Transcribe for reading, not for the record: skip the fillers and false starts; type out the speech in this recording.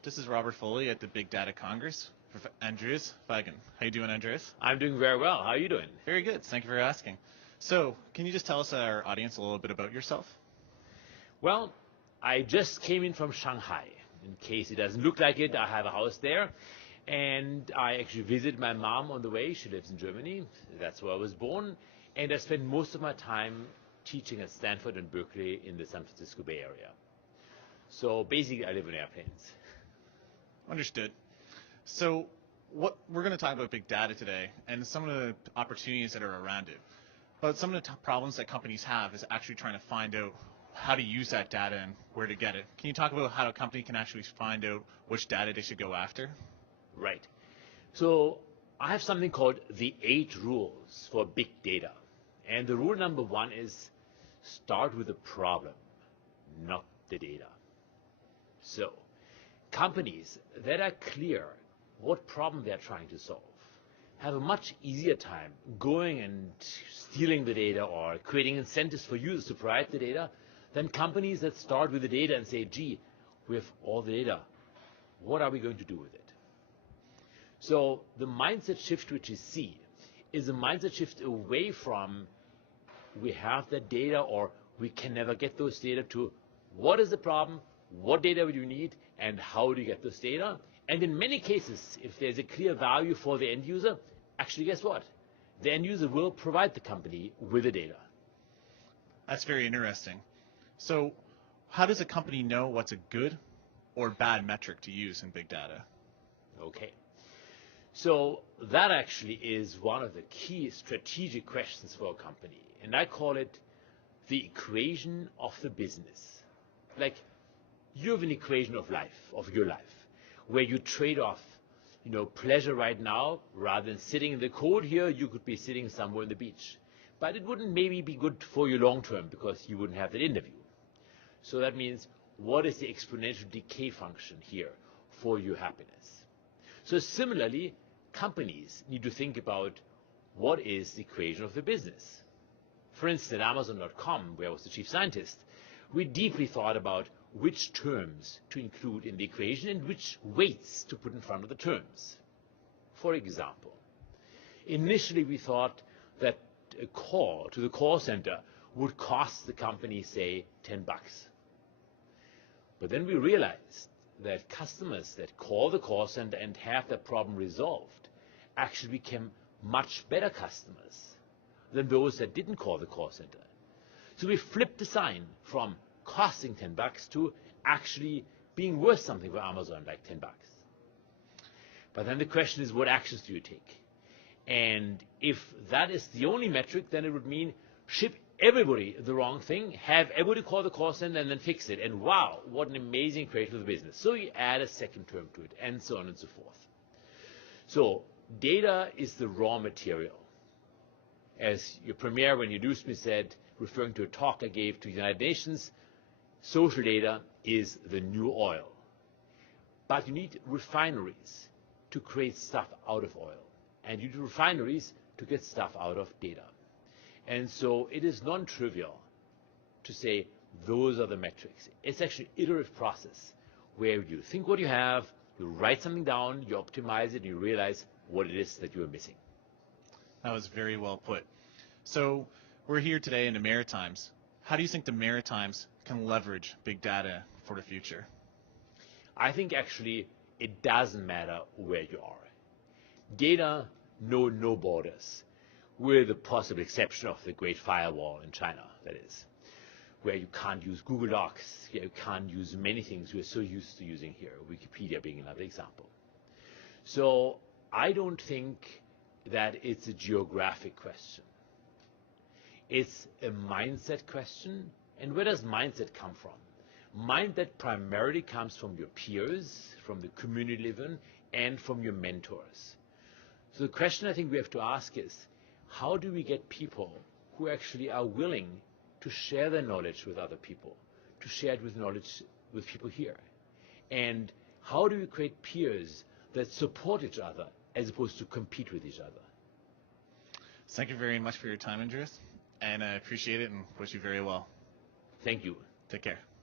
This is Robert Foley at the Big Data Congress for Andreas Weigend. How you doing, Andreas? I'm doing very well. How are you doing? Very good. Thank you for asking. So, can you just tell us, our audience, a little bit about yourself? Well, I just came in from Shanghai. In case it doesn't look like it, I have a house there. And I actually visited my mom on the way. She lives in Germany. That's where I was born. And I spent most of my time teaching at Stanford and Berkeley in the San Francisco Bay Area. So basically, I live on airplanes. Understood. So, we're going to talk about big data today and some of the opportunities that are around it. But some of the problems that companies have is actually trying to find out how to use that data and where to get it. Can you talk about how a company can actually find out which data they should go after? Right. So I have something called the 8 rules for big data. And the rule number 1 is start with the problem, not the data. So companies that are clear what problem they're trying to solve have a much easier time going and stealing the data or creating incentives for users to provide the data than companies that start with the data and say, gee, we have all the data. What are we going to do with it? So the mindset shift which you see is a mindset shift away from we have that data or we can never get those data to what is the problem, what data do you need, and how do you get those data? And in many cases, if there's a clear value for the end user, actually guess what? The end user will provide the company with the data. That's very interesting. So how does a company know what's a good or bad metric to use in big data? Okay. So that actually is one of the key strategic questions for a company. And I call it the equation of the business. Like you have an equation of life, of your life, where you trade off, pleasure right now, rather than sitting in the cold here, you could be sitting somewhere on the beach. But it wouldn't maybe be good for you long term because you wouldn't have that interview. So that means what is the exponential decay function here for your happiness? So similarly, companies need to think about what is the equation of the business. For instance, at Amazon.com, where I was the chief scientist, we deeply thought about which terms to include in the equation and which weights to put in front of the terms. For example, initially we thought that a call to the call center would cost the company, say, $10. But then we realized that customers that call the call center and have their problem resolved actually became much better customers than those that didn't call the call center. So we flipped the sign from costing $10 to actually being worth something for Amazon, like $10. But then the question is, what actions do you take? And if that is the only metric, then it would mean ship everybody the wrong thing, have everybody call the call center and then fix it. And wow, what an amazing creation of the business. So you add a second term to it, and so on and so forth. So data is the raw material. As your premier, when you introduced me, said, referring to a talk I gave to the United Nations, social data is the new oil. But you need refineries to create stuff out of oil. And you need refineries to get stuff out of data. And so it is non-trivial to say those are the metrics. It's actually an iterative process where you think what you have, you write something down, you optimize it, and you realize what it is that you are missing. That was very well put. So we're here today in the Maritimes. How do you think the Maritimes can leverage big data for the future? I think actually it doesn't matter where you are. Data know no borders, with the possible exception of the Great Firewall in China, that is, where you can't use Google Docs, you can't use many things we're so used to using here, Wikipedia being another example. So I don't think that it's a geographic question. It's a mindset question. And where does mindset come from? Mindset primarily comes from your peers, from the community you live in, and from your mentors. So the question I think we have to ask is, how do we get people who actually are willing to share their knowledge with other people, to share it with people here? And how do we create peers that support each other as opposed to compete with each other? Thank you very much for your time, Andreas, and I appreciate it and wish you very well. Thank you. Take care.